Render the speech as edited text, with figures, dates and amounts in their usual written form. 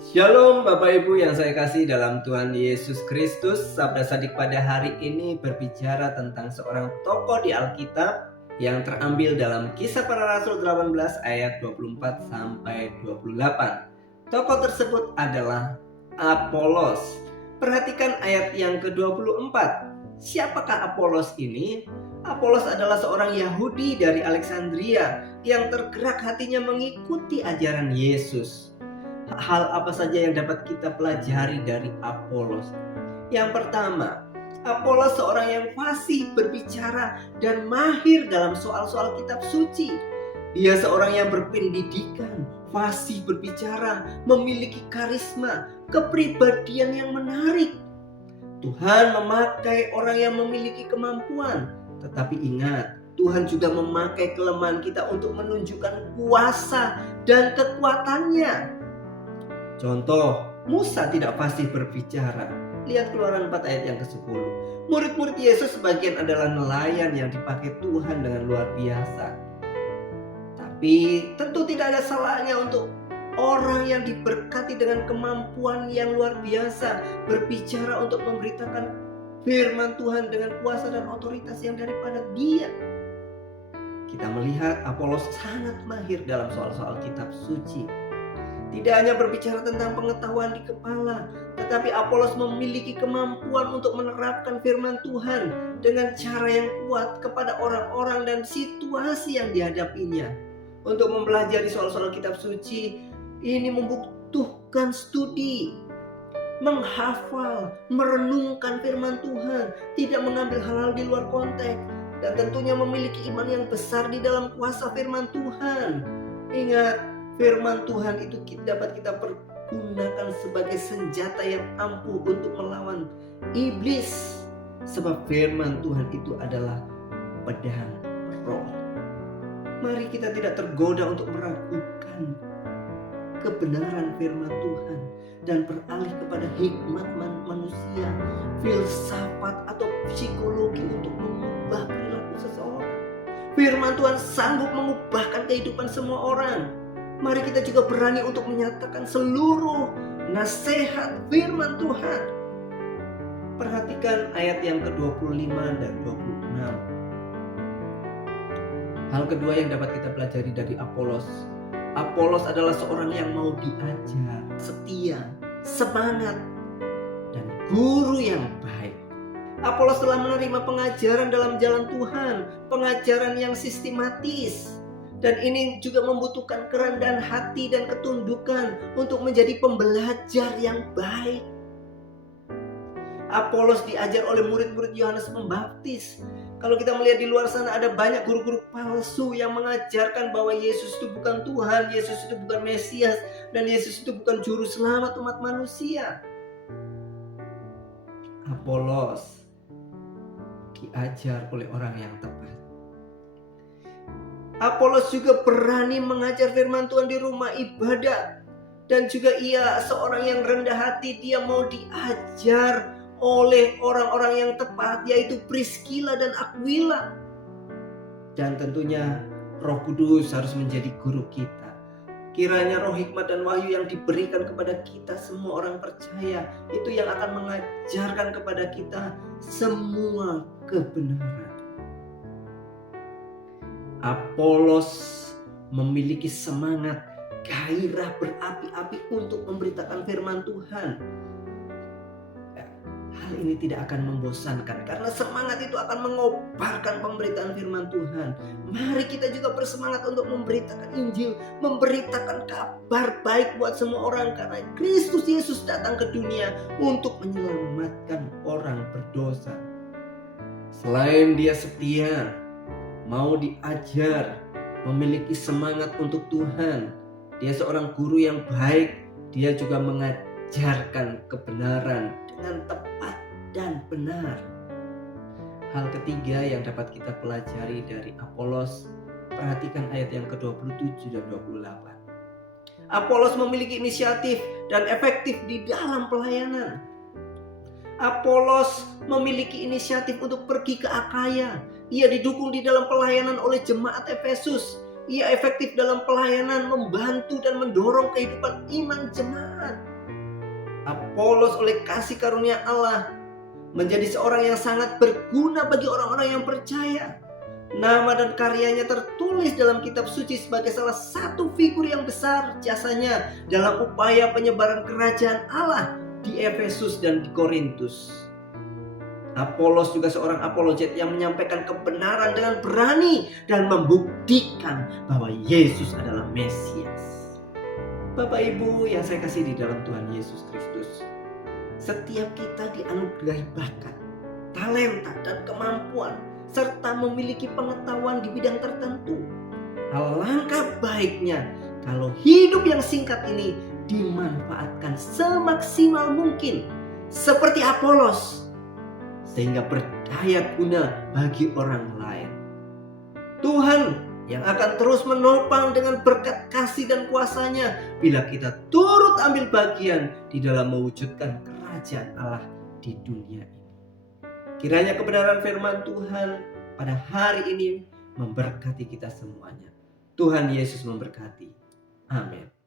Shalom Bapak Ibu yang saya kasih dalam Tuhan Yesus Kristus. Sabda Sadik pada hari ini berbicara tentang seorang tokoh di Alkitab yang terambil dalam Kisah Para Rasul 18 ayat 24 sampai 28. Tokoh tersebut adalah Apolos. Perhatikan ayat yang ke-24. Siapakah Apolos ini? Apolos adalah seorang Yahudi dari Alexandria yang tergerak hatinya mengikuti ajaran Yesus. Hal apa saja yang dapat kita pelajari dari Apolos? Yang pertama, Apolos seorang yang fasih berbicara dan mahir dalam soal-soal kitab suci. Dia seorang yang berpendidikan, fasih berbicara, memiliki karisma, kepribadian yang menarik. Tuhan memakai orang yang memiliki kemampuan, tetapi ingat, Tuhan juga memakai kelemahan kita untuk menunjukkan kuasa dan kekuatannya. Contoh, Musa tidak fasih berbicara. Lihat Keluaran 4 ayat yang ke-10. Murid-murid Yesus sebagian adalah nelayan yang dipakai Tuhan dengan luar biasa. Tapi tentu tidak ada salahnya untuk orang yang diberkati dengan kemampuan yang luar biasa berbicara untuk memberitakan firman Tuhan dengan kuasa dan otoritas yang daripada Dia. Kita melihat Apolos sangat mahir dalam soal-soal kitab suci. Tidak hanya berbicara tentang pengetahuan di kepala, tetapi Apolos memiliki kemampuan untuk menerapkan firman Tuhan dengan cara yang kuat kepada orang-orang dan situasi yang dihadapinya. Untuk mempelajari soal-soal kitab suci, ini membutuhkan studi, menghafal, merenungkan firman Tuhan, tidak mengambil hal-hal di luar konteks, dan tentunya memiliki iman yang besar di dalam kuasa firman Tuhan. Ingat, firman Tuhan itu dapat kita pergunakan sebagai senjata yang ampuh untuk melawan iblis. Sebab firman Tuhan itu adalah pedang roh. Mari kita tidak tergoda untuk meragukan kebenaran firman Tuhan dan beralih kepada hikmat manusia, filsafat atau psikologi untuk mengubah perilaku seseorang. Firman Tuhan sanggup mengubahkan kehidupan semua orang. Mari kita juga berani untuk menyatakan seluruh nasihat firman Tuhan. Perhatikan ayat yang ke-25 dan 26. Hal kedua yang dapat kita pelajari dari Apolos. Apolos adalah seorang yang mau diajar, setia, semangat, dan guru yang baik. Apolos telah menerima pengajaran dalam jalan Tuhan, pengajaran yang sistematis. Dan ini juga membutuhkan kerendahan hati dan ketundukan untuk menjadi pembelajar yang baik. Apolos diajar oleh murid-murid Yohanes Pembaptis. Kalau kita melihat di luar sana ada banyak guru-guru palsu yang mengajarkan bahwa Yesus itu bukan Tuhan, Yesus itu bukan Mesias, dan Yesus itu bukan juru selamat umat manusia. Apolos diajar oleh orang yang tepat. Apolos juga berani mengajar firman Tuhan di rumah ibadah. Dan juga ia seorang yang rendah hati. Dia mau diajar oleh orang-orang yang tepat, yaitu Priscilla dan Aquila. Dan tentunya Roh Kudus harus menjadi guru kita. Kiranya roh hikmat dan wahyu yang diberikan kepada kita semua orang percaya, itu yang akan mengajarkan kepada kita semua kebenaran. Apolos memiliki semangat, gairah berapi-api untuk memberitakan firman Tuhan. Hal ini tidak akan membosankan karena semangat itu akan mengobarkan pemberitaan firman Tuhan. Mari kita juga bersemangat untuk memberitakan Injil, memberitakan kabar baik buat semua orang, karena Kristus Yesus datang ke dunia untuk menyelamatkan orang berdosa. Selain dia setia, mau diajar, memiliki semangat untuk Tuhan, dia seorang guru yang baik. Dia juga mengajarkan kebenaran dengan tepat dan benar. Hal ketiga yang dapat kita pelajari dari Apolos, perhatikan ayat yang ke-27 dan 28. Apolos memiliki inisiatif dan efektif di dalam pelayanan. Apolos memiliki inisiatif untuk pergi ke Akaya. Ia didukung di dalam pelayanan oleh jemaat Efesus. Ia efektif dalam pelayanan, membantu dan mendorong kehidupan iman jemaat. Apolos oleh kasih karunia Allah menjadi seorang yang sangat berguna bagi orang-orang yang percaya. Nama dan karyanya tertulis dalam kitab suci sebagai salah satu figur yang besar jasanya dalam upaya penyebaran kerajaan Allah di Efesus dan di Korintus. Apolos juga seorang apologet yang menyampaikan kebenaran dengan berani dan membuktikan bahwa Yesus adalah Mesias. Bapak Ibu yang saya kasih di dalam Tuhan Yesus Kristus, setiap kita dianugerahi bakat, talenta, dan kemampuan, serta memiliki pengetahuan di bidang tertentu. Alangkah baiknya kalau hidup yang singkat ini dimanfaatkan semaksimal mungkin, seperti Apolos, sehingga berdaya guna bagi orang lain. Tuhan yang akan terus menopang dengan berkat kasih dan kuasa-Nya bila kita turut ambil bagian di dalam mewujudkan kerajaan Allah di dunia ini. Kiranya kebenaran firman Tuhan pada hari ini memberkati kita semuanya. Tuhan Yesus memberkati. Amin.